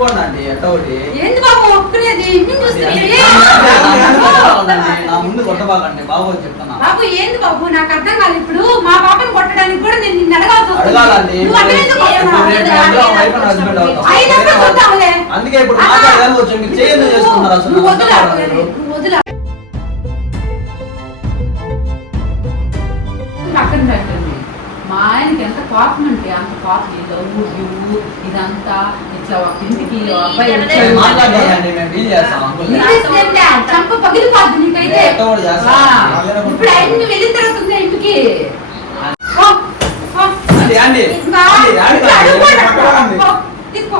ఒప్పుకోండి ఎట్టోటి ఏంది బాబు ఒప్పుకునేది నా ముందు కొట్టబాకండి బాబు చెప్తున్నా. బాబు ఏంది బాబు నాకు అర్థం కాదు. ఇప్పుడు మా పాపను కొట్టడానికి కూడా నేను నిన్ను అడగాల్సి అందుకే ఇప్పుడు మాట్లాడగలవచ్చు. మీరు చేయదు చేసుకున్నారు అసలు పక్కన పెట్టండి. మా ఆయనకి ఎంత కోపం అంటే అంత కోపం. ఇదంతా ఇట్లా ఇంటికి అబ్బాయి చంప పగిలిపోద్ది నీకైతే. ఇప్పుడు ఆయన వెళ్ళిన తర్వాత ఉంది ఇంటికి తీసుకో.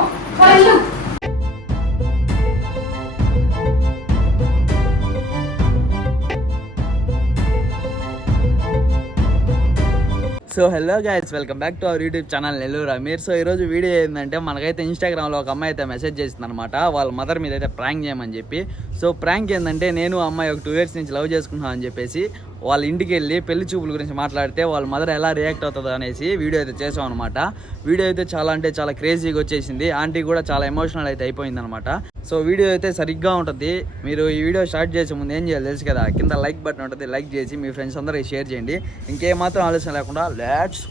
So hello guys, welcome back to our YouTube channel Nellore Amir. So ఈరోజు వీడియో ఏంటంటే మనకైతే ఇన్స్టాగ్రామ్లో ఒక అమ్మాయి అయితే మెసేజ్ చేసింది అనమాట, వాళ్ళ మదర్ మీద అయితే ప్రాంక్ చేయమని చెప్పి. సో ప్రాంక్ ఏంటంటే నేను అమ్మాయి ఒక 2 years నుంచి లవ్ చేసుకుంటున్నాం అని చెప్పేసి వాళ్ళ ఇంటికి వెళ్ళి పెళ్లి చూపుల గురించి మాట్లాడితే వాళ్ళ మదర్ ఎలా రియాక్ట్ అవుతుందో అనేసి వీడియో అయితే చేసాం అనమాట. వీడియో అయితే చాలా అంటే చాలా క్రేజీగా వచ్చేసింది. ఆంటీ కూడా చాలా ఎమోషనల్ అయితే అయిపోయింది అనమాట. సో వీడియో అయితే సరిగ్గా ఉంటుంది. మీరు ఈ వీడియో స్టార్ట్ చేసే ముందు ఏం చేయాలి తెలుసు కదా, కింద లైక్ బటన్ ఉంటుంది, లైక్ చేసి మీ ఫ్రెండ్స్ అందరికీ షేర్ చేయండి. ఇంకేమాత్రం ఆలోచన లేకుండా లెట్స్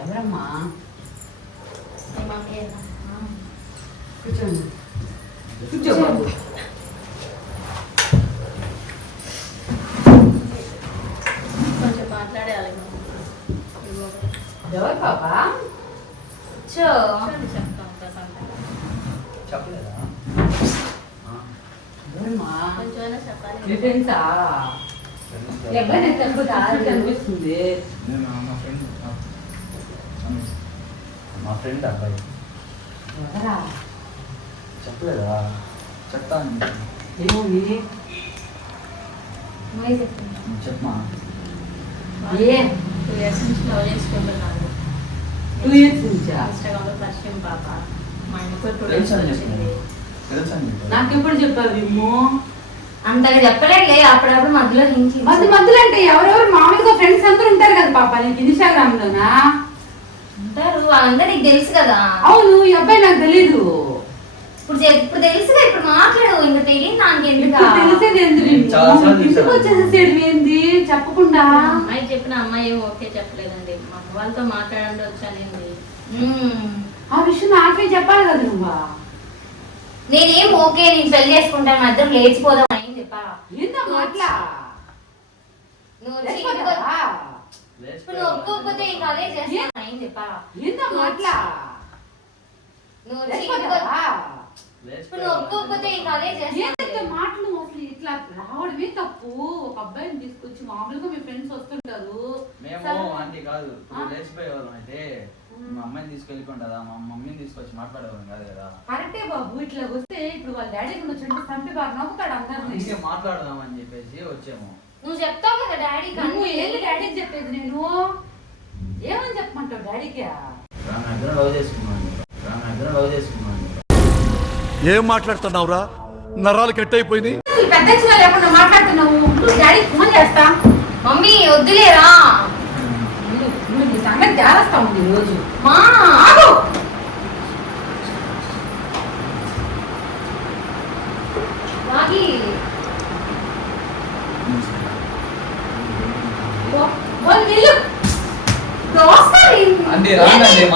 ఎవరమ్మా? కూర్చోండి, కూర్చో బాబు. కొంచెం మాట్లాడాలి. ఎవరు పాపా? చెప్పలేదా? కొంచెమైనా చెప్పాలి. కనిపిస్తుంది. మా ఫ్రెండ్ అబ్బాయి. చెప్పలేదా? చెప్తాను. ఏమోని చెప్పమా. 2 years నుంచి లవ్ చేసుకుంటున్నాను. 2 years నుంచా? ఇన్స్టాగ్రామ్లో పరిచయం పాప. మా ఇంట్లో 2 days వచ్చింది. నాకెప్పుడు చెప్పావు విమ్ము? అంతగా చెప్పలేదులే, అప్పుడప్పుడు మధ్యలో హించి మధ్యలో అంటే ఎవరెవరు మామూలుగా ఫ్రెండ్స్ అందరూ ఉంటారు కదా పాప నీకు ఇన్స్టాగ్రామ్ లోనా ఉంటారు. వాళ్ళందరూ నీకు తెలుసు కదా. అవును, ఈ అబ్బాయి నాకు తెలీదు. ఇప్పుడు తెలుసుగా, ఇప్పుడు మాట్లాడు. ఇంకా తెలియదు నాకు. ఎందుకు తెలిసేది ఇంటికి వచ్చేసేది ఏంది చెప్పకుండా? అమ్మాయి చెప్పిన అమ్మాయి ఓకే చెప్పలేదండి. మా అమ్మ వాళ్ళతో మాట్లాడండి వచ్చానండి. ఆ విషయం నాకే చెప్పాలి కదా నువ్వా? నేనేం ఓకే నేను పెళ్లి చేసుకుంటాను, మా ఇద్దరం లేచిపోదాం అని చెప్పా. అట్లా నువ్వు ఒప్పుకోకపోతే ఇంకా అదే చేస్తాను అని చెప్పా. అట్లా నువ్వు ఒప్పుకోకపోతే ఇంకా అదే చేస్తా. మాటలు అసలు ఇట్లా రావడమే తప్పు. ఒక అబ్బాయిని తీసుకొచ్చి మామూలుగా మీ ఫ్రెండ్స్ వస్తుంటారు. మేము ఆంటీ కాదు లేచిపోయేవాళ్ళం అయితే మా అమ్మాయిని తీసుకెళ్ళిపోండి కదా, మా మమ్మీని తీసుకొచ్చి మాట్లాడేవాళ్ళం కాదు కదా. కరెక్టే బాబు. ఇట్లా వస్తే ఇప్పుడు వాళ్ళ డాడీ వచ్చినట్టు సంపి బాగా నవ్వుతాడు అందరినీ. మాట్లాడదాం అని చెప్పేసి వచ్చాము. నువ్వు చెప్తావు కదా డాడీ. నువ్వు ఏంటి డాడీకి చెప్పేది? నేను ఏమని చెప్పమంటావు డాడీకి? లవ్ చేసుకున్నాను. ఏం మాట్లాడుతున్నావురా? నరాలు కట్ అయిపోయింది. పెద్ద చిన్న లేకుండా మాట్లాడుతున్నావు. డాడీకి ఫోన్ చేస్తా. మమ్మీ వద్దులేరా, సంగతి జాగ్రత్త ఉంది రోజు. మా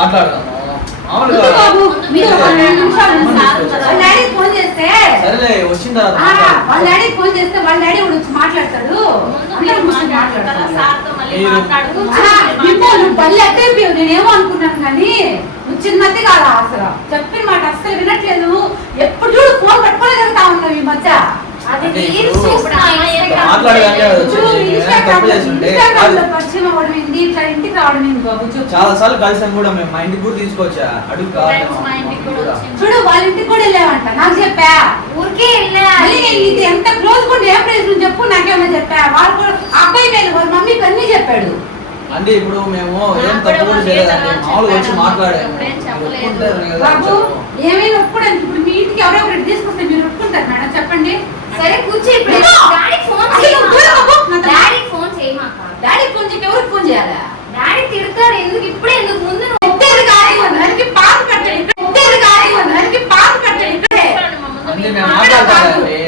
మాట్లాడదాము. ఫోన్ చేస్తే వచ్చిన వాళ్ళ డాడీకి ఫోన్ చేస్తే వాళ్ళ డాడీ వచ్చి మాట్లాడతాడు. నేనేమో అనుకున్నాను కానీ నువ్వు చిన్నది కాదా అసలు. చెప్పిన మాట అస్సలు వినట్లేదు. ఎప్పుడు చూడు ఫోన్ పట్టుకోలేదా ఉన్నావు ఈ మధ్య. మాట్లాడగానే వచ్చింది. ఏదైనా తప్పు చేస్తుంటే పరిచయం అవ్వడం ఏంది, ఇట్లా ఇంటికి రావడం ఏంది బాబు చెప్పు. చాలా సార్లు కలిసాం కూడా మేము. మా ఇంటికి కూడా తీసుకొచ్చా, అడుగు మా ఇంటికి కూడా వచ్చింది. చూడు వాళ్ళ ఇంటికి కూడా వెళ్ళావంట, నాకు చెప్పా. ఊరికే వెళ్ళా. మళ్ళీ నేను నీకు ఎంత క్లోజ్ కూడా ఏ ప్రైజ్ నుంచి చెప్పు, నాకేమన్నా చెప్పా. వాళ్ళు కూడా అబ్బాయి మీద వాళ్ళ మమ్మీకి అన్నీ చెప్పాడు. అంటే ఇప్పుడు మేము ఏం తప్పు కూడా చేయలేదండి, మామూలుగా వచ్చి మాట్లాడాము. బాబు ఏమైనా ఒప్పుకోడానికి ఇప్పుడు మీ ఇంటికి ఎవరో ఒకటి తీసుకొస్తే మీరు ఒప్పుకుంటారు మేడం చెప్పండి. సరే కూర్చో. ఇప్పుడు డాడీకి ఫోన్ డాడీకి ఫోన్ చేయమాక. డాడీకి ఫోన్ చేసి ఎవరికి ఫోన్ చేయాలా? డాడీ తిడతారు. ఎందుకు ఇప్పుడే ఎందుకు ముందు ఒట్టేది గాలి వందరికి పాత కట్టాడు ఇక్కడ. ఒట్టేది గాలి వందరికి పాత కట్టాడు ఇక్కడే. అంటే మేము మాట్లాడతామండి.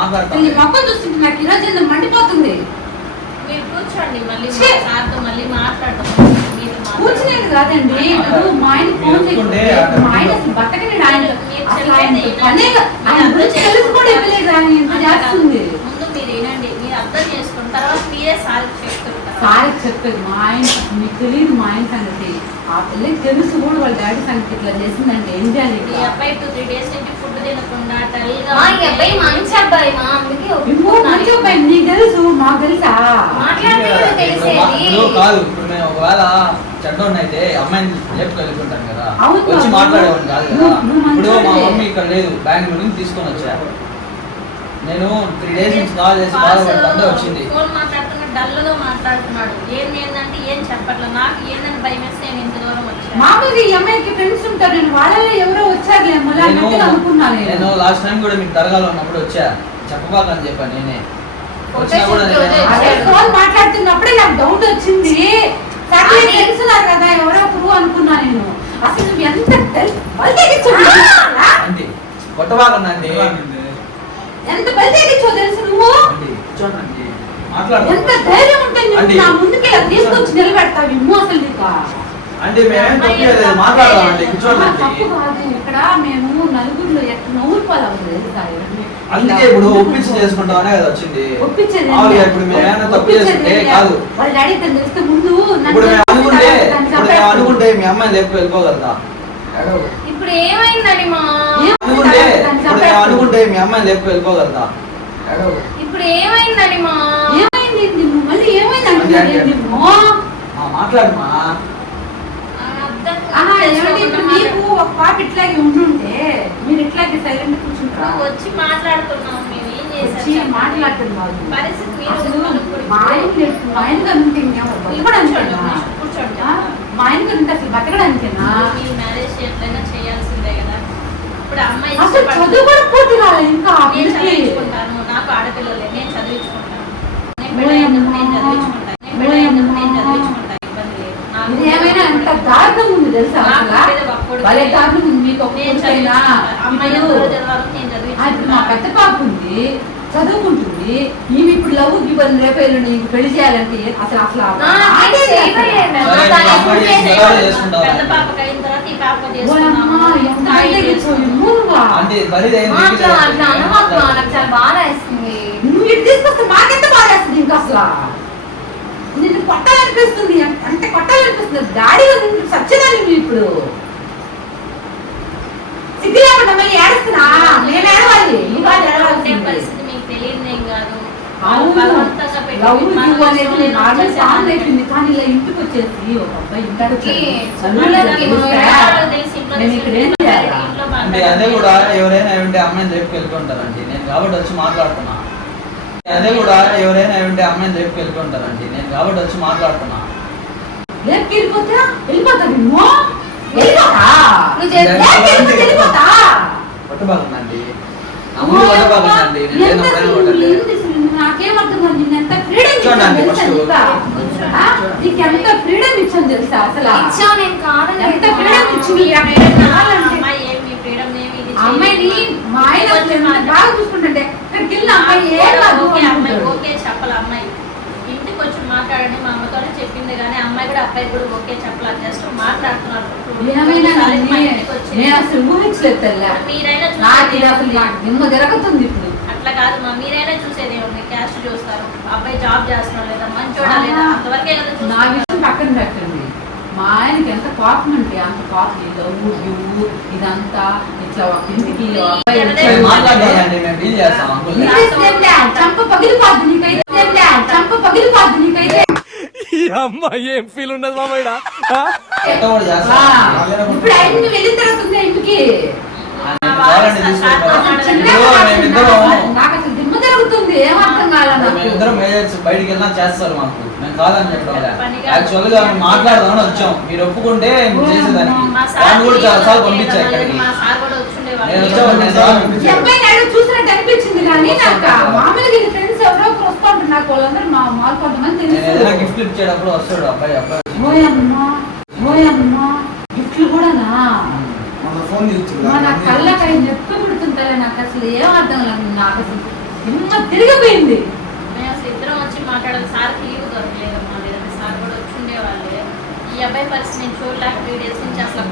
మాట్లాడతాం. నీ మొక్క చూస్తుంటే నాకు ఈరోజు ఎందుకు మండిపోతుంది. మీరు కూర్చోండి. మళ్ళీ ఛీ! సార్తో మళ్ళీ మాట్లాడతాం. కూర్చునేది కాదండి. ఇప్పుడు మా ఆయన ఫోన్ చేస్తుంటే మా ఆయన అసలు బతకలేడు. ఆయన అసలు ఆయన పనే ఆయన గురించి తెలుసుకోవడం ఇవ్వలేదు. ఆయన ఎంత చేస్తుంది. ముందు మీరు ఏనండి, మీరు అర్థం చేసుకున్న తర్వాత మీరే సార్కి చెప్తారు. సారికి చెప్పేది మా ఆయన మీకు తెలియదు. మా ఆయన సంగతి ఆ పిల్లకి తెలుసు కూడా వాళ్ళ డాడీ సంగతి ఇట్లా చేసిందంటే ఏం చేయాలి. ఈ అబ్బాయి 2-3 days నుంచి ఫుడ్ తినకుండా టల్గా. ఈ అబ్బాయి మంచి అబ్బాయి మా, అందుకే మంచి అబ్బాయి. నీకు తెలుసు మాకు తెలుసా? మాట్లాడితే తెలిసేది కాదు. ఇప్పుడు మేము ఒకవేళ చెడ్డోడిని అయితే అమ్మాయిని లేపుకెళ్ళుకుంటాం కదా, అవును. వచ్చి మాట్లాడేవాడిని కాదు కదా. నువ్వు ఇప్పుడు మా మంచోడివే. మమ్మీ ఇక్కడ లేదు, బెంగళూరు నుంచి తీసుకొని వచ్చా. నేను 3 days నుంచి కాల్ చేసి బాధపడుతుంటే వచ్చింది. ఫోన్ మాట్లాడుతున్నా డల్గా మాట్లాడుతున్నాడు. ఏంటంటే ఏం చెప్పట్లేదు. నాకు ఏందని భయం వేస్తే నేను ఇంత దూరం వచ్చాను. మామూలుగా ఈ అమ్మాయికి ఫ్రెండ్స్ ఉంటారు. నేను వాళ్ళలో ఎవరో వచ్చారులే మళ్ళీ అన్నట్టుగా అనుకున్నాను. నేను లాస్ట్ టైం కూడా మీకు దరగాలో ఉన్నప్పుడు వచ్చా, చెప్పబాకని చెప్పా. నేనే వచ్చినా కూడా అదే ఫోన్ మాట్లాడుతున్నప్పుడే నాకు డౌట్ వచ్చింది. సరే తెలుసున్నారు కదా ఎవరో ఒకరు అనుకున్నా నేను. అసలు నువ్వు ఎంత అండి కొట్టబాకండి. ఎంత బయటెక్కించో తెలుసు నువ్వు. చూడండి ఎంత మాట్లాడతాం. ధైర్యం ఉంటే నువ్వు అండి. నా ముందుకి ఇలా తీసుకొచ్చి నిలబెడతావు. ఇమ్ము అసలు నీకు అంటే మేమేం తప్పలేదు, మాట్లాడదామండి. కూర్చోండి. తప్పు కాదు. ఇక్కడ మేము నలుగురిలో ఎట్లా నవ్వుకోవాలి తెలుసా? అందుకే ఇప్పుడు ఒప్పించి చేసుకుంటామనే కదా వచ్చింది. ఒప్పించేది మామూలుగా ఇప్పుడు మేము ఏమైనా తప్పు చేస్తుంటే కాదు. వాళ్ళ డాడీ తను తెలిస్తే ముందు ఇప్పుడు మేము అనుకుంటే మీ అమ్మాయిని లేపు వెళ్ళిపోగలదా? ఇప్పుడు ఏమైందని మా అనుకుంటే మీ అమ్మాయిని లేపు వెళ్ళిపోగలదా? ఇప్పుడు ఏమైందని మా ఏమైంది నువ్వు మళ్ళీ ఏమైంది అంటే మాట్లాడమా. ఏమంటే ఇప్పుడు మీకు ఒక పాప ఇట్లాగే ఉండుంటే మీరు ఇట్లాగే సైలెంట్ కూర్చుంటారా? వచ్చి మాట్లాడుతున్నాం. మేము ఏం వచ్చి చేసాం మాట్లాడుతున్నారు. పరిస్థితి మీరు అసలు కనుక్కోండి. మా ఆయన కనుంటే కూర్చోండి. మా ఆయన కనుంటే అసలు బతకడానికేనా? మీరు మ్యారేజ్ ఎట్లయినా చేయాల్సిందే కదా. ఇప్పుడు అమ్మాయి అసలు చదువు కూడా పూర్తి కాలే ఇంకా. నేను చదివించుకుంటాను. నాకు ఆడపిల్లలే, నేను చదివించుకుంటాను. నేను పెళ్ళైనందుకు నేను చదివించుకుంటాను. ఇబ్బంది లేదు. ఇది ఏమైనా అంత దారుణం ఉంది తెలుసా? భలే దారుణం ఉంది. మీకు ఒక్కైనా అమ్మాయి ఇప్పుడు మా పెద్ద పాప ఉంది, చదువుకుంటుంది. ఈమె ఇప్పుడు లవ్ ఇవ్వని రేపు ఎల్లుండి నీకు పెళ్లి చేయాలంటే అసలు అసలు పెద్ద పాపకి అయిన తర్వాత ఈ పాప నువ్వు ఇటు తీసుకొస్తే మాకెంత బాధ వేస్తుంది ఇంకా అసలు. నిన్ను కొట్టాలనిపిస్తుంది, అంటే కొట్టాలనిపిస్తుంది. డాడీ సత్యదాన్ని నువ్వు ఇప్పుడు సిగ్గు లేకుండా మళ్ళీ ఏడుస్తున్నా. నేను ఏడవాలి. ఈ బాధ ఏడవాల్సిన పరిస్థితి మీకు తెలియదేం కాదు. అయిపోయింది. కానీ ఇలా ఇంటికి వచ్చేసి ఒక అబ్బాయి అంటే అదే కూడా ఎవరైనా ఏమంటే అమ్మాయిని రేపు వెళ్ళుకుంటారండి. నేను కాబట్టి వచ్చి మాట్లాడుతున్నా. అదే కూడా ఎవరైనా ఏమంటే అమ్మాయిని రేపు వెళ్ళుకుంటారండి. నేను కాబట్టి వచ్చి మాట్లాడుతున్నా. రేపు వెళ్ళిపోతా వెళ్ళిపోతా కొట్టబాకండి. నాకేమర్థం కాదు. ఎంత ఫ్రీడమ్ ఇచ్చాను తెలుసా? నీకు ఎంత ఫ్రీడమ్ ఇచ్చాను తెలుసా? అసలు నేను కాదని ఎంత ఫ్రీడమ్ ఇచ్చింది. అమ్మాయిని మా ఆయన బాగా చూసుకుంటుంటే ఇక్కడికి వెళ్ళిన అమ్మాయి ఓకే చెప్పాలి. అమ్మాయి ఇంటికి వచ్చి మాట్లాడండి. మా అమ్మతోనే చెప్పింది కానీ అమ్మాయి కూడా అబ్బాయి కూడా ఓకే చెప్పాలి. జస్ట్ మాట్లాడుతున్నారు. నేను అసలు ఊహించలేదు తెల్లా. మీరైనా అసలు నాకు నిమ్మ జరుగుతుంది ఇప్పుడు. అట్లా కాదు మా, మీరైనా చూసేది ఉంది. క్యాస్ట్ చూస్తారు. అబ్బాయి జాబ్ చేస్తున్నాడు లేదా మంచోడా లేదా అంతవరకే కదా. నా విషయం పక్కన పెట్టండి. మా ఆయనకి ఎంత కోపం అంటే అంత కోపం. ఇదంతా ఇట్లా ఇంటికి మాట్లాడండి, మేము డీల్ చేస్తాం అంకుల్. చంప పగిలిపోద్ది నీకైతే, చంప పగిలిపోద్ది నీకైతే. ఏం ఫీల్ ఉండదు మామయ్య. ఇప్పుడు ఆయన్ని వెళ్ళిన తర్వాత ఉంది ఇంటికి. నాకు అసలు దిమ్మ జరుగుతుంది, ఏం అర్థం కాలేదు. మేమిద్దరం మేజర్స్ బయటికి వెళ్ళినా చేస్తారు మాకు, మేము కాదని చెప్పడం. యాక్చువల్ గా మేము మాట్లాడదామని వచ్చాం, మీరు ఒప్పుకుంటే చేసేదానికి. దాన్ని కూడా చాలా సార్లు పంపించారు ఇక్కడికి. నేను వచ్చాను చూసినట్టు అనిపించింది కానీ నాకు మామూలుగా ఫ్రెండ్స్ ఎవరో ఒకరు వస్తూ ఉంటారు, నాకు వాళ్ళందరూ మా మాల్ కొంతమంది తెలుసు. గిఫ్ట్ ఇచ్చేటప్పుడు వస్తాడు అబ్బాయి. ఓయమ్మా గిఫ్ట్లు కూడానా? నా కళ్ళకై నొప్పి పుడుతుంటారా, నాకు అసలు ఏం అర్థం లేదు. నాకు అసలు దిమ్మ తిరిగిపోయింది. మేము అసలు ఇద్దరం వచ్చి మాట్లాడాలి, సార్కి లీవ్ దొరకలేదమ్మా, లేదంటే సార్ కూడా వచ్చి ఉండేవాళ్ళే. ఈ అబ్బాయి పరిస్థితి నేను చూడలేక 3 days నుంచి అసలు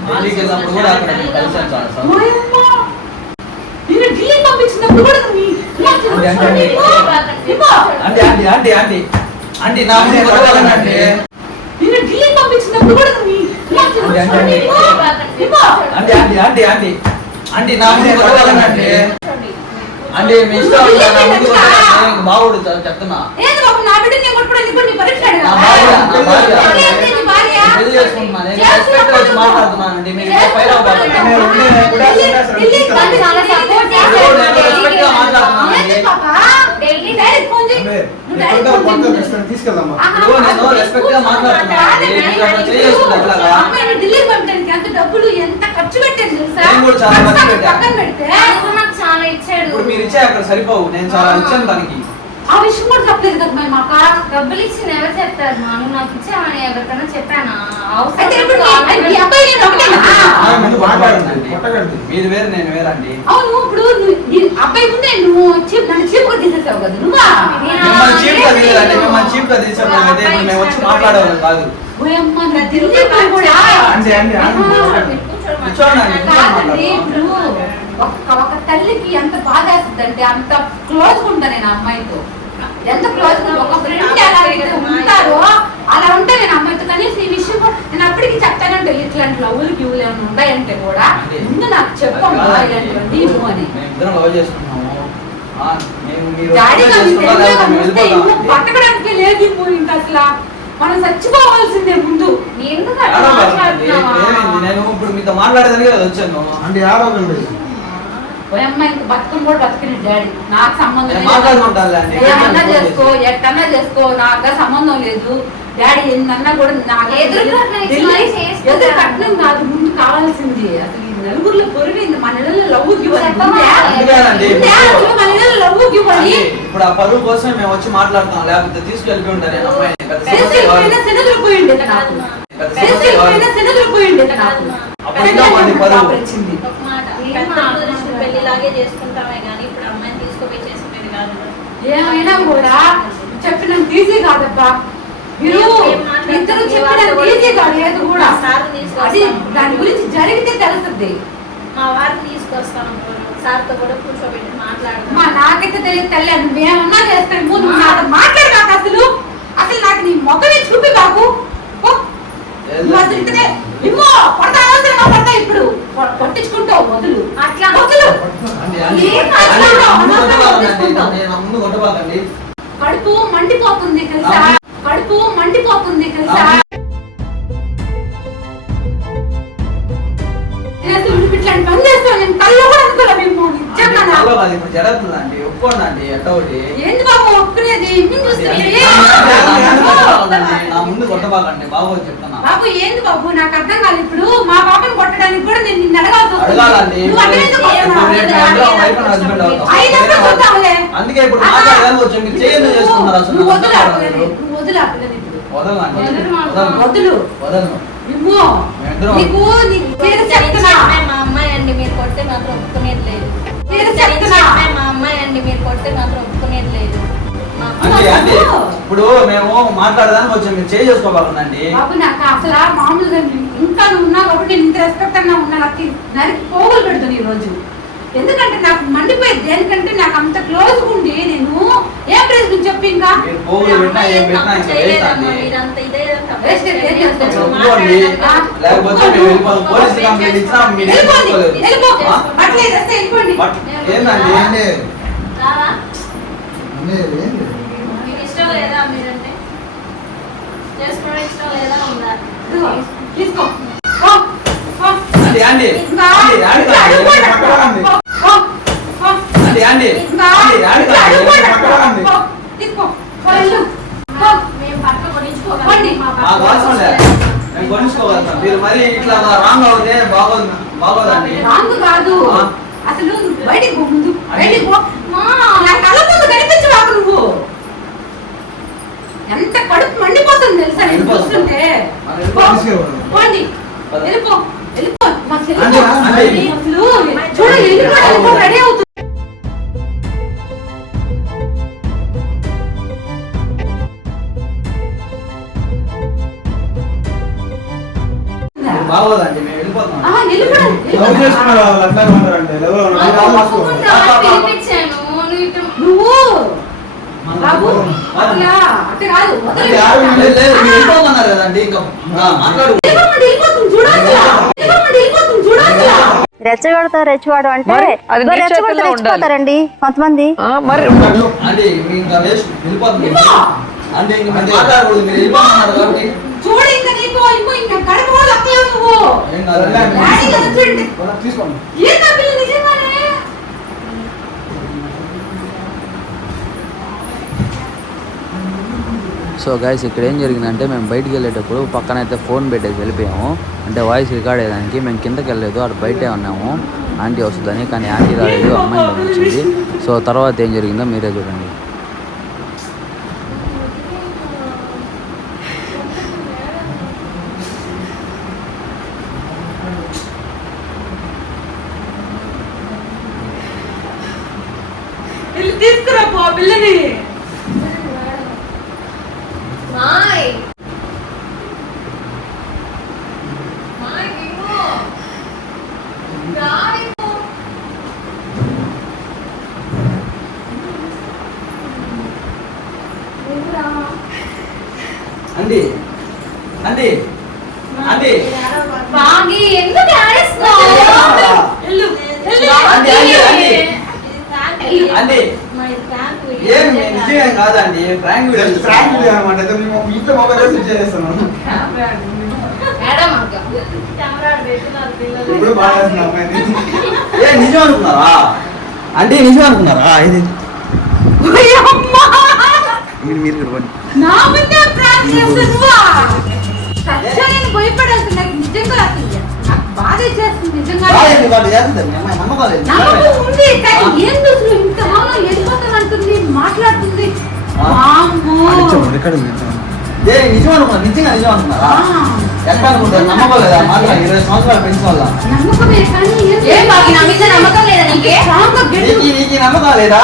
నేను ఢిల్లీ పంపించినప్పుడు కూడా అంటే నా ముందు గొడవలండి. నేను ఢిల్లీ పంపించినప్పుడు కూడా అంటే నా ముందు గొడవలండి. అంటే మీ ఇష్టం బాగుడు చెప్తున్నా. ఏంది బాబు నా బిడ్డ నేను కొట్టుకోవడానికి ఇప్పుడు నీ పరీక్ష మాట్లాడుతున్నానండి. మీరు ఢిల్లీ పంపడానికి అంత డబ్బులు ఎంత ఖర్చు పెట్టాను తెలుసా? చాలా ఇచ్చాడు. ఇప్పుడు మీరు ఇచ్చే అక్కడ సరిపోవు, నేను చాలా ఇచ్చాను దానికి. ఆ విషయం కూడా చెప్పలేదు కదా మేము. మాకు డబ్బులు ఇచ్చింది ఎవరు చెప్తారు? నువ్వు నాకు ఇచ్చామని ఎవరికైనా చెప్పానా? మీరు వేరు నేను వేరండి. అవును ఇప్పుడు అబ్బాయి ముందే నువ్వు నన్ను చీపుగా తీసేసావు కదా. మిమ్మల్ని చీప్గా తీయలేదండి, మిమ్మల్ని చీప్గా తీసేవాళ్ళైతే మేము వచ్చి మాట్లాడేవాళ్ళం కాదు. ఒక తల్లికి ఎంత బాధ వేస్తుందంటే అంత క్లోజ్ ఉంటా నేను అమ్మాయితో. ఎంత క్లోజ్ ఒక ఫ్రెండ్ ఎలా అయితే ఉంటారో అలా ఉంటే నేను అమ్మాయితో. కనీసం ఈ విషయం కూడా నేను అప్పటికి చెప్తానంటే ఇట్లాంటి లవ్వులు క్యూలు ఏమైనా ఉన్నాయంటే కూడా ముందు నాకు చెప్పమ్మా ఇలాంటివండి ఇవ్వు అని. బతకడానికి లేదు ఇప్పుడు ఇంకా అసలు మనం చచ్చిపోవాల్సిందే ముందు. నేను ఇప్పుడు మీతో మాట్లాడేదానికి కదా వచ్చాను. అంటే ఆరోగ్యం అమ్మాయి ఇంకా బతుకం కూడా బతికిన డాడీ. నాకు సంబంధం ఏమన్నా చేసుకో, ఎట్టన్నా చేసుకో, నాకు సంబంధం లేదు. డాడీ ఏందన్నా కూడా ఎదురు కట్నం కాదు, ముందు కావాల్సింది. అసలు ఈ నలుగురిలో పొరిగింది మన నెలలో లవ్వుకి మన నెలలో లవ్వుకి ఇప్పుడు ఆ పరువు కోసం మేము వచ్చి మాట్లాడుతాం, లేకపోతే తీసుకెళ్ళి ఉంటారు. పెళ్లిలాగే చేసుకుంటామే కానీ ఇప్పుడు అమ్మాయిని తీసుకుపోయి చేసుకునేది కాదు. ఏమైనా కూడా చెప్పిన ఈజీ కాదబ్బా. మీరు ఇద్దరు చెప్పిన ఈజీ కాదు ఏది కూడా. అది దాని గురించి జరిగితే తెలుస్తుంది. మా వారిని తీసుకొస్తాం, సార్తో కూడా కూర్చోబెట్టి మాట్లాడతాం. మా నాకైతే తెలియదు తల్లి, నువ్వేమన్నా చేస్తాను ముందు నాతో మాట్లాడు. నాకు అసలు నాకు నీ మొక్కని చూపి బాబు. ఇప్పుడు కొట్టించుకుంటావు వదులు అట్లా వదులు. కడుపు మండిపోతుంది తెలుసా, కడుపు మండిపోతుంది తెలుసా. ఇట్లాంటి పని చేస్తావు నేను కళ్ళు కూడా అనుకోలే. మేము జరుగుతుందండి, ఒప్పుకోండి. ఎట్టోటి ఏంది బాబు ఒప్పుకునేది? నా ముందు కొట్టబాకండి బాబు చెప్తున్నా. బాబు ఏంది బాబు నాకు అర్థం కాదు. ఇప్పుడు మా బాబుని కొట్టడానికి కూడా నేను నిన్ను అడగాల్సి వస్తుంది. అందుకే ఇప్పుడు మాట్లాడడానికి వచ్చి మీరు చేయండి చేసుకున్నారు. అసలు వదులు వదలను. మా అమ్మాయి అండి మీరు కొడితే మాత్రం ఒప్పుకునేది లేదు. మా అమ్మాయి అండి మీరు కొడితే మాత్రం ఒప్పుకునేది లేదు. ఇప్పుడు మేము మాట్లాడదానికి వచ్చి మీరు చేసుకోవాలండి. బాబు నాకు అసలు మామూలుగా ఇంకా నువ్వు ఉన్నావు కాబట్టి నేను ఇంత రెస్పెక్ట్ అన్నా ఉన్నా. నాకు నరికి పోగులు పెడుతుంది ఈ రోజు. ఎందుకంటే నాకు మండిపోయేది దేనికంటే నాకు అంత క్లోజ్ ఉండి నేను ఏం ప్రైజ్ నువ్వు చెప్పు ఇంకా మీరు పోగులు పెట్టినా ఏం పెట్టినా ఇంకా వేస్ట్ అండి. మీరంతా ఇదే వేస్ట్ అయితే ఏం చేస్తావు? ఒప్పుకోండి. లేకపోతే మేము వెళ్ళిపోతాం. పోలీసు కంప్లైంట్ ఇచ్చినా మీరు ఏం వెళ్ళిపోండి, చేసుకోలేదు. వెళ్ళిపో. ఆ? అట్లే చేస్తే వెళ్ళిపోండి. బట్ ఏందండి రావా? ఏంది? మీకు ఇష్టం లేదా మీరంటే? చేసుకోవడం ఇష్టం లేదా ఉందా? ఇదిగో, తీసుకో. పో, పో. అండి అండి ఇంకా అండి ఇంకా అండి అడుక్కోండి. పక్కన పో, పో, పో. అండి అండి ఇంకా అండి ఇంకా అడుక్కోండి. పక్కన పో, తీసుకో. పో, వెళ్ళు. పో. మేము పక్క కొనించుకోగలం. పోండి. మా పక్క మాకు అవసరం లేదు. మేము కొనుక్కోగలుగుతాం. మీరు మరి ఇట్లా రాంగ్ అవుతే బాగోదండి. రాంగ్ కాదు ఆ. అసలు నువ్వు బయటికి పో ముందు బయటికి పో నా కళ్ళ ముందు కనిపించవాకు నువ్వు ఎంత కడుపు మండిపోతుంది తెలుసా నేను వెళ్ళిపోతాం. చూస్తుంటే మనం పో. తీసుకెళ్ళు. పోండి వెళ్ళిపో వెళ్ళిపో అసలు అండి, అండి. అసలు చూడు వెళ్ళిపో రెడీ అవుతుంది బాగోదండి మేము వెళ్ళిపోతాం. వెళ్ళిపో లవ్ చేసుకున్నారు వాళ్ళు అట్లానే ఉంటారంటే లవ్ లో నాకు ఉన్నారు. ఒప్పుకుంటా, పిలిపించాను. నువ్వు ఇటు నువ్వు మనం బాబు వెళ్ళిపోతాం. అట్లా అట్లా కాదు అంటే వదలు. ఆవిడ లేదు, లేదు, మీరు వెళ్ళిపోమన్నారు కదండి ఇంకా మాట్లాడు. వెళ్ళిపోమంటే వెళ్ళిపోతుంది చూడు అసలు. వెళ్ళిపోమంటే వెళ్ళిపోతుంది చూడు అసలు. రెచ్చగొడతారు రెచ్చవాడు అంటే మరి అది నీ రెచ్చగొడితే చేతుల్లో ఉండాలి. రెచ్చిపోతారండి కొంతమంది. మరి అంటే మీ ఇంకా వేస్ట్ వెళ్ళిపోతుంది. అంటే ఇంకా మీరు మాట్లాడకూడదు. మీరు వెళ్ళిపోమన్నారు కాబట్టి చూడు ఇంకా నీకు ఇంకా కడుపు కూడా లక్కలేవు నువ్వు ఏం కాదు. డాడీ కదా చూడండి తీసుకోండి. ఏం నా పిల్ల నిజంగానే సో గైస్ ఇక్కడ ఏం జరిగిందంటే మేము బయటికి వెళ్ళేటప్పుడు పక్కన అయితే ఫోన్ పెట్టేసి వెళ్ళిపోయాము. అంటే వాయిస్ రికార్డ్ అయ్యేదానికి మేము కిందకి వెళ్ళలేదు, అక్కడ బయటే ఉన్నాము ఆంటీ వస్తుందని. కానీ ఆంటీ రాలేదు, అమ్మాయిని పంపించింది. సో తర్వాత ఏం జరిగిందో మీరే చూడండి. వెళ్ళి తీసుకురా పో ఆ పిల్లని మాయ్ మాయ్ విను. రా విను. వినురా. అండి అండి అండి బాగి ఎందుకు ఆడేస్తున్నావు? వెళ్ళు వెళ్ళు అండి అండి అండి అండి మరి ప్రాంక్ ఏం నిజమేం కాదండి. ఫ్రాంక్ వీడియో ప్రాంక్ వీడియో అన్నమాట. అయితే మేము మీ ఇంట్లో మొబైల్ స్విచ్ చేస్తున్నాను. మేడం అక్క కెమెరా పెట్టున్నారు పిల్లలు. ఇప్పుడు బాగా చేస్తున్నాం అమ్మాయిని. ఏ నిజం అనుకున్నారా? అంటే నిజం అనుకున్నారా? ఇది ఓయమ్మా! మీరు ఇవ్వండి. నా ముందే ప్రాంక్ చేస్తున్నావా? సత్యాన్ని భయపడాల్సి నాకు నిజంగా అసలు నాకు బాధ చేస్తుంది నిజంగా బాగుంది, వాళ్ళు చేస్తుంది. మీ అమ్మాయి నమ్మకం లేదు. నమ్మకం ఉంది కానీ ఎందుకు అసలు ఇంత మామూలు వెళ్ళిపోతానంటుంది మాట్లాడుతుంది వామ్మో. ఏ నిజం అనుకున్నా, నిజంగా నిజం అనుకున్నారా? ఎట్లా అనుకుంటారు? నమ్మకం లేదా? మాట్లాడి 20 సంవత్సరాలు పెంచిన వాళ్ళ నమ్మకమే కానీ ఏం బాగి నా మీద నమ్మకం లేదా నీకు? స్ట్రాంగ్ గా గట్టి నీకు నమ్మకం లేదా?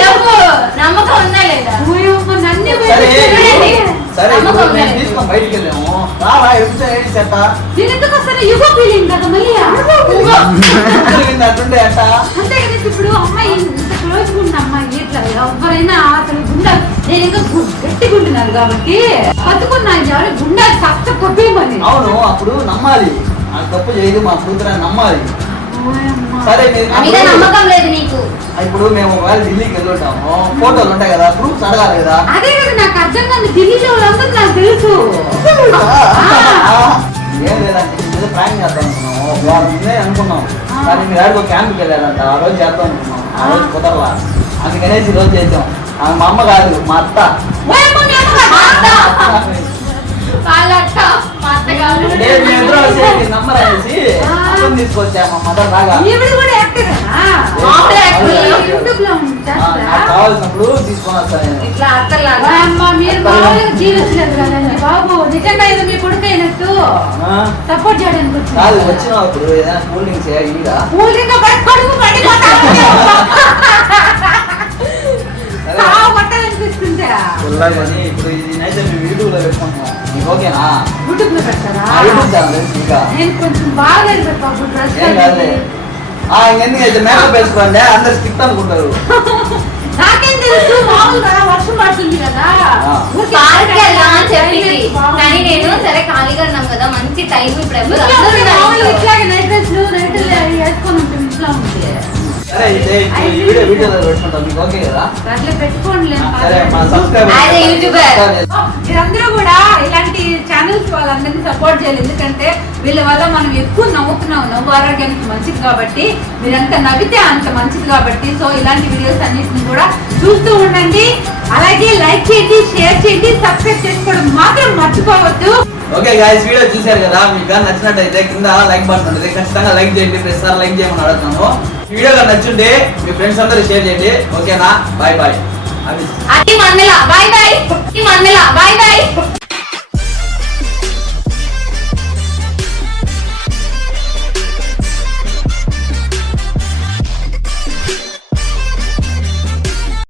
చెప్పు నమ్మకం ఉందా లేదా? ఓయమ్మ నన్నే సరే చూడండి. సరే నమ్మకం ఇప్పుడు ఉందా? మేము తీసుకొని బయటికి వెళ్ళాము. రావా ఎప్పుడు ఏంటి చెత్త నేను ఎందుకు వస్తాను యుగో ఫీలింగ్ కదా మళ్ళీ అట్టుంటే అట్ట అంతే కదా ఇప్పుడు అమ్మాయి ఇంత క్లోజ్ గా ఉన్న అమ్మాయి ఇట్లా ఎవరైనా అసలు గుండా నేను ఇంకా గట్టిగా ఉంటున్నాను కాబట్టి బతుకున్నాను ఎవరు గుండా కష్ట కొట్టేయమని అవును. అప్పుడు నమ్మాలి. ఆ తప్పు చేయదు మా కూతురు అని నమ్మాలి. సరే మీరు నా మీద నమ్మకం లేదు నీకు. ఇప్పుడు మేము ఒకవేళ ఢిల్లీకి వెళ్ళి ఉంటాము, ఫోటోలు ఉంటాయి కదా, ప్రూఫ్స్ అడగాలి కదా. అదే కదా నాకు అర్థం కాదు ఢిల్లీలో వాళ్ళందరూ నాకు తెలుసు ఏం లేదంటే ఏదో ప్రాంక్ చేద్దాం అనుకున్నాము. ఒక వారం ముందే అనుకున్నాం. కానీ మీరు ఆడికి ఒక క్యాంప్కి వెళ్ళారంట. ఆ రోజు చేద్దాం అనుకున్నాం. ఆ రోజు కుదరలా. అందుకనేసి ఈ రోజు చేద్దాం. ఆమె మా అమ్మ కాదు, మా అత్త. ఓయమ్మ, మీ అమ్మ కాదు, మా అత్త. వాళ్ళ అక్క మా అత్త కాదు. అంటే మీ ఇద్దరు వచ్చి నంబర్ అనేసి అర్థం తీసుకొచ్చా మా మదర్ రాగా. ఈవిడ కూడా యాక్టర్ మామూలు యాక్టర్. యూట్యూబ్ లో నాకు కావాల్సినప్పుడు తీసుకొని వస్తాను నేను. ఇట్లా అత్తలాగా మీరు మామూలుగా జీవించలేదు కదండి బాబు నిజంగా ఇది మీ కొడుకు అయినట్టు ఆ? సపోర్ట్ చేయడానికి కాదు వచ్చింది వచ్చినప్పుడు ఏదైనా కూల్ డ్రింక్స్ ఈడ ఊరిగా కడుపు పడిపోతా కొట్టాలనిపిస్తుంది కానీ ఇప్పుడు ఇది అయితే మేము యూట్యూబ్ లో పెట్టుకుంటున్నాం. మీకు ఓకేనా? యూట్యూబ్ లో పెడతారా యూట్యూబ్ ఛానల్ ఇంకా నేను కొంచెం బాగలేదు బాబు డ్రెస్ ఏం కాదులే. ఇంకెందుకు అయితే మేకప్ వేసుకోండి అందరు స్టిక్ అనుకుంటారు. నాకే నాకేం తెలుసు మామూలుగా వర్షం పడుతుంది కదా పార్క్ వెళ్దాం అని చెప్పింది కానీ నేను సరే ఖాళీగా ఉన్నాం కదా మంచి టైం ఇప్పుడు ఎవరు అందరూ ఉన్నారు. ఇట్లాగే నైట్ డ్రెస్లు నైట్ వేసుకొని ఉంటుంది ఇంట్లో ఉంది సరే ఇదే ఈ వీడియో పెట్టుకుంటాం మీకు ఓకే కదా అట్లా పెట్టుకోండి సరే మా సబ్స్క్రైబర్ As a YouTuber. మీరందరూ కూడా ఇలాంటి ఛానల్స్ వాళ్ళందరినీ సపోర్ట్ చేయాలి ఎందుకంటే వీళ్ళ వల్ల మనం ఎక్కువ నవ్వుతున్నాం నవ్వు ఆరోగ్యానికి మంచిది కాబట్టి మీరంత నవ్వితే అంత మంచిది కాబట్టి సో ఇలాంటి వీడియోస్ అన్నిటిని కూడా చూస్తూ ఉండండి అలాగే లైక్ చేయండి షేర్ చేయండి సబ్స్క్రైబ్ చేసుకోవడం మాత్రం మర్చిపోవద్దు. ఓకే గైస్ వీడియో చూశారు కదా మీకు నచ్చినట్టయితే కింద లైక్ బటన్ ఉంటుంది ఖచ్చితంగా లైక్ చేయండి ప్రతిసారి లైక్ చేయమని అడుగుతున్నాను. వీడియో నచ్చుంటే మీ ఫ్రెండ్స్ అందరూ షేర్ చేయండి ఓకేనా బాయ్ బాయ్ అది మందల బాయ్ బాయ్.